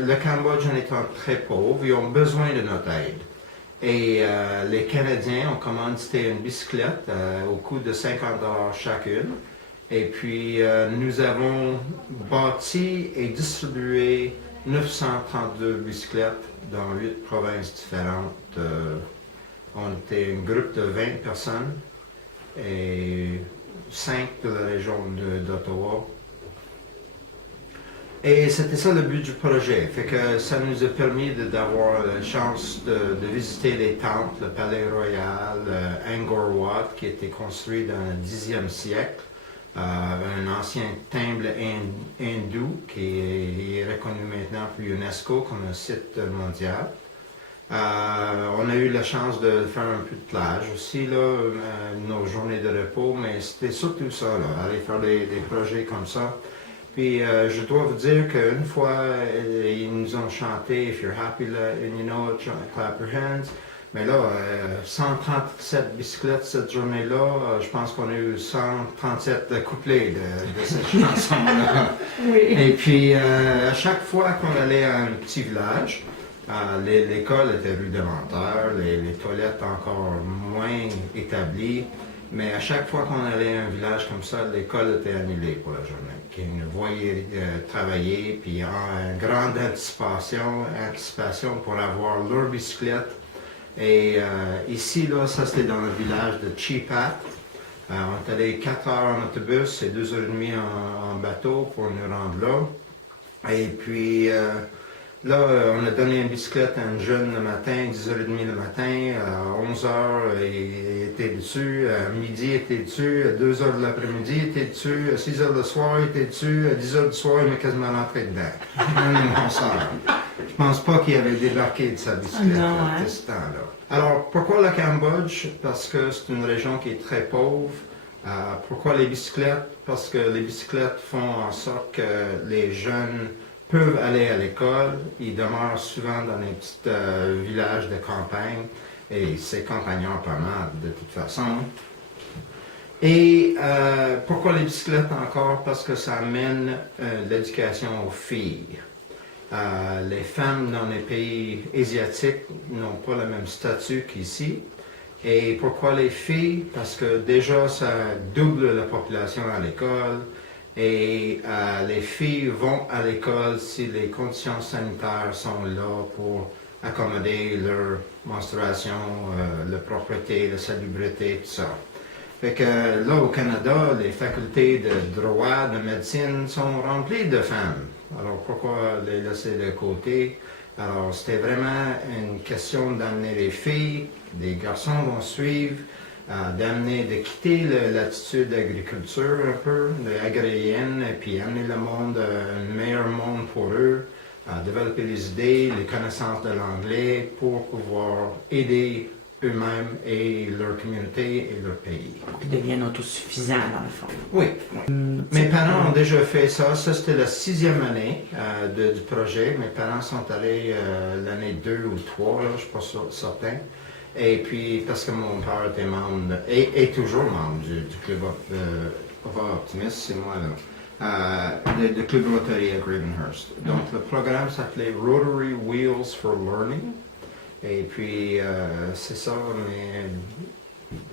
Le Cambodge en étant très pauvre, ils ont besoin de notre aide. Et les Canadiens ont commandité une bicyclette au coût de 50 chacune. Et puis nous avons bâti et distribué 932 bicyclettes dans 8 provinces différentes. On était un groupe de 20 personnes et 5 de la région d'Ottawa. Et c'était ça le but du projet. Fait que ça nous a permis d'avoir la chance de visiter les temples, le Palais Royal, Angkor Wat, qui a été construit dans le 10e siècle, un ancien temple hindou qui est reconnu maintenant pour l'UNESCO comme un site mondial. On a eu la chance de faire un peu de plage aussi, là, nos journées de repos, mais c'était surtout ça, là, aller faire des projets comme ça. Puis je dois vous dire qu'une fois, ils nous ont chanté If you're happy and you know it, clap your hands. Mais là, 137 bicyclettes cette journée-là, je pense qu'on a eu 137 couplets de cette chanson-là. Oui. Et puis, à chaque fois qu'on allait à un petit village, l'école était rudimentaire, les toilettes encore moins établies. Mais à chaque fois qu'on allait à un village comme ça, l'école était annulée pour la journée. Ils nous voyaient travailler, puis en grande anticipation pour avoir leur bicyclette. Et ici, là, ça c'était dans le village de Chipat. On est allé 4 heures en autobus et 2 heures et demie en bateau pour nous rendre là. Et puis là, on a donné une bicyclette à un jeune le matin, 10h30 le matin, à 11h, il était dessus, à midi, il était dessus, à 2h de l'après-midi, il était dessus, à 6h le soir, il était dessus, à 10h du soir, il m'a quasiment rentré dedans. Je pense pas qu'il avait débarqué de sa bicyclette à ce temps-là. Alors, pourquoi le Cambodge? Parce que c'est une région qui est très pauvre. Pourquoi les bicyclettes? Parce que les bicyclettes font en sorte que les jeunes peuvent aller à l'école. Ils demeurent souvent dans des petits villages de campagne et c'est campagnard pas mal de toute façon. Et pourquoi les bicyclettes encore? Parce que ça amène l'éducation aux filles. Les femmes dans les pays asiatiques n'ont pas le même statut qu'ici. Et pourquoi les filles? Parce que déjà ça double la population à l'école. Et les filles vont à l'école si les conditions sanitaires sont là pour accommoder leur menstruation, la propreté, la salubrité, tout ça. Fait que là, au Canada, les facultés de droit, de médecine sont remplies de femmes. Alors pourquoi les laisser de côté? Alors c'était vraiment une question d'amener les filles, les garçons vont suivre, de quitter l'attitude d'agriculture un peu, agrarienne, et puis amener le monde, un meilleur monde pour eux, développer les idées, les connaissances de l'anglais pour pouvoir aider eux-mêmes et leur communauté et leur pays. Ils deviennent autosuffisants, dans le fond. Oui. Mes parents ont déjà fait ça. Ça, c'était la 6e année du projet. Mes parents sont allés l'année 2 ou 3, là, je ne suis pas certain. Et puis, parce que mon père était membre, et toujours membre du club Optimiste, c'est moi là, du club Rotary à Gravenhurst. Donc, le programme s'appelait Rotary Wheels for Learning. Et puis, c'est ça, mais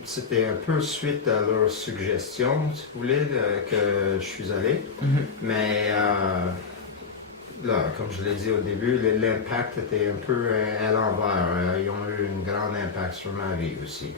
c'était un peu suite à leur suggestion, si vous voulez, que je suis allé. Mais là, comme je l'ai dit au début, l'impact était un peu à l'envers. Ils ont eu un grand impact sur ma vie aussi.